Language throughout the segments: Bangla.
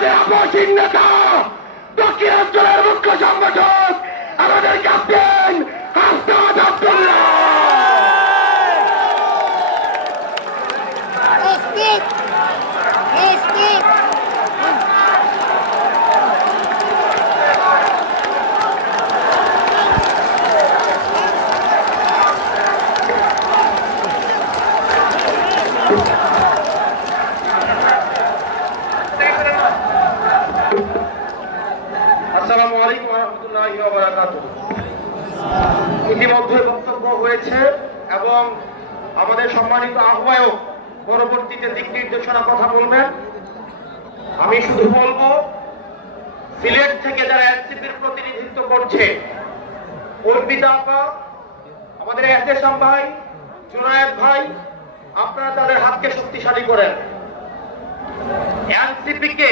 আমাদের আপসহীন নেতা দক্ষিণাঞ্চলের মুখ্য সংগঠক আমাদের ক্যাপ্টেন হাসনাত আব্দুল্লাহ। আসসালামু আলাইকুম ওয়া রাহমাতুল্লাহি ওয়া বারাকাতুহু। ইতিমধ্যে বক্তব্য হয়েছে এবং আমাদের সম্মানিত আহ্বায়ক পরবর্তীতে দিক নির্দেশনা কথা বলবেন। আমি শুধু বলবো, সিলেট থেকে যারা এনসিপির প্রতিনিধিত্ব করছে, অর্পিতা আপা, আমাদের এহতেশাম ভাই, জুনায়েদ ভাই, আপনারা তাদের হাতকে শক্তিশালী করেন, এনসিপিকে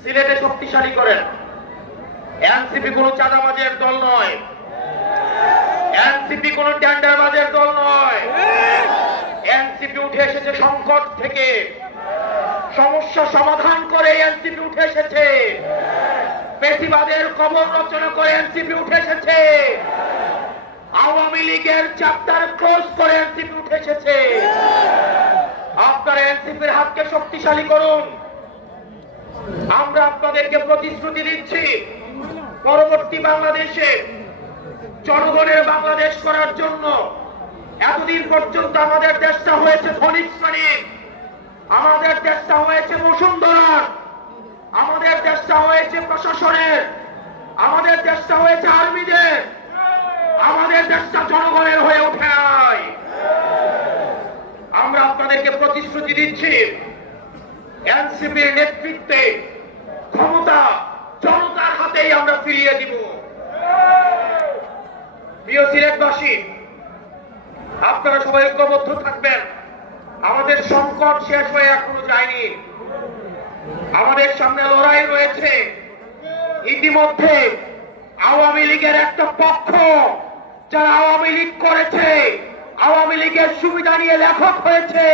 সিলেটে শক্তিশালী করেন। এনসিপি কোন চাঁদাবাজের দল নয়, এনসিপি কোন টেন্ডারবাজের দল নয়। এনসিপি উঠে এসেছে সংকট থেকে, সমস্যা সমাধান করে এনসিপি উঠে এসেছে, পেশিবাদের কবর রচনা করে এনসিপি উঠে এসেছে, আওয়ামী লীগের চ্যাপ্টার ক্লোজ করে এনসিপি উঠে এসেছে। আপনারা এনসিপির হাতকে শক্তিশালী করুন। আমরা আপনাদেরকে প্রতিশ্রুতি দিচ্ছি, পরবর্তী বাংলাদেশে জনগণের বাংলাদেশ করার জন্য এতদিন পর্যন্ত আমাদের দেশটা হয়েছে ধনিক শ্রেণীর, আমাদের দেশটা হয়েছে বসুন্ধরার, আমাদের দেশটা হয়েছে প্রশাসনের, আমাদের দেশটা হয়েছে আর্মিদের, আমাদের দেশটা জনগণের হয়ে ওঠে নাই। আমরা আপনাদেরকে প্রতিশ্রুতি দিচ্ছি, এনসিপির নেতৃত্বে ক্ষমতা জনতার হাতেই আমরা ফিরিয়ে দিব। প্রিয় সিলেটবাসী, আপনারা সবাই ঐক্যবদ্ধ থাকবেন। আমাদের সংকট শেষ হয়ে এখনো যায়নি, আমাদের সামনে লড়াই রয়েছে। ইতিমধ্যে আওয়ামী লীগের একটা পক্ষ, যারা আওয়ামী লীগ করেছে, আওয়ামী লীগের সুবিধা নিয়ে লেখক হয়েছে,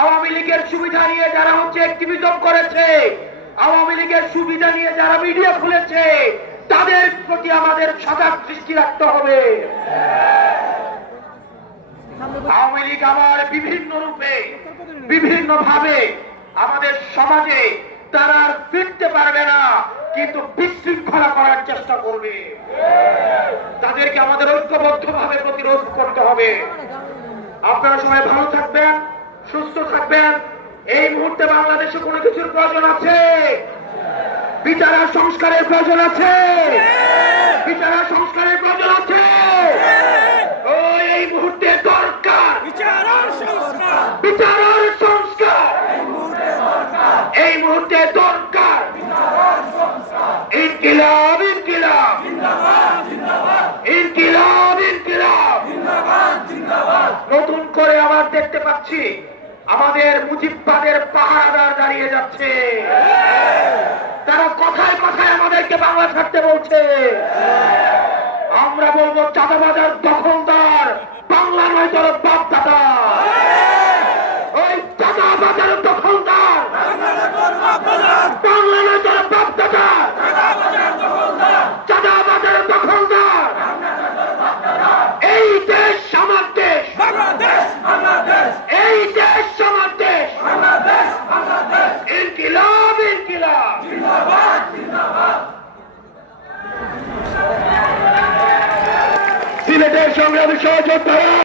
আওয়ামী লীগের সুবিধা নিয়ে যারা অ্যাক্টিভিজম করেছে, আওয়ামী লীগের সুবিধা নিয়ে যারা মিডিয়া খুলেছে, তাদের প্রতি আমাদের সজাগ দৃষ্টি রাখতে হবে। আওয়ামী লীগ আবার বিভিন্ন রূপে বিভিন্ন ভাবে আমাদের সমাজে তারা আর ফিরতে পারবে না, কিন্তু বিশৃঙ্খলা করার চেষ্টা করবে। তাদেরকে আমাদের ঐক্যবদ্ধ ভাবে প্রতিরোধ করতে হবে। আপনারা সবাই ভালো থাকবেন, সুস্থ থাকবেন। এই মুহূর্তে বাংলাদেশে কোনো কিছুর প্রয়োজন আছে, বিচার আর সংস্কারের প্রয়োজন আছে, বিচার আর সংস্কারের প্রয়োজন আছে। এই মুহূর্তে দরকার বিচার আর সংস্কার, বিচার আর সংস্কার। এই মুহূর্তে দরকার ইনকিলাব, ইনকিলাব, ইনকিলাব, ইনকিলাব। নতুন করে আবার দেখতে পাচ্ছি আমাদের মুজিববাদের পাহারাদার দাঁড়িয়ে যাচ্ছে। তারা কথায় কথায় আমাদেরকে বাংলা ছাড়তে বলছে। আমরা বলবো, চাঁদাবাজার দখলদার বাংলা নয়, তোর বাপ দাদা। ওই চাঁদাবাজার দখলদার বাংলা নয়, তোর বাপ দাদা। চাঁদাবাজার দখলদার, এই দেশ আমার দেশ, এই দেশ আমার দেশ। ইনকিলাব, ইনকিলাব। সিলেটের সংগ্রামী সহযোদ্ধা।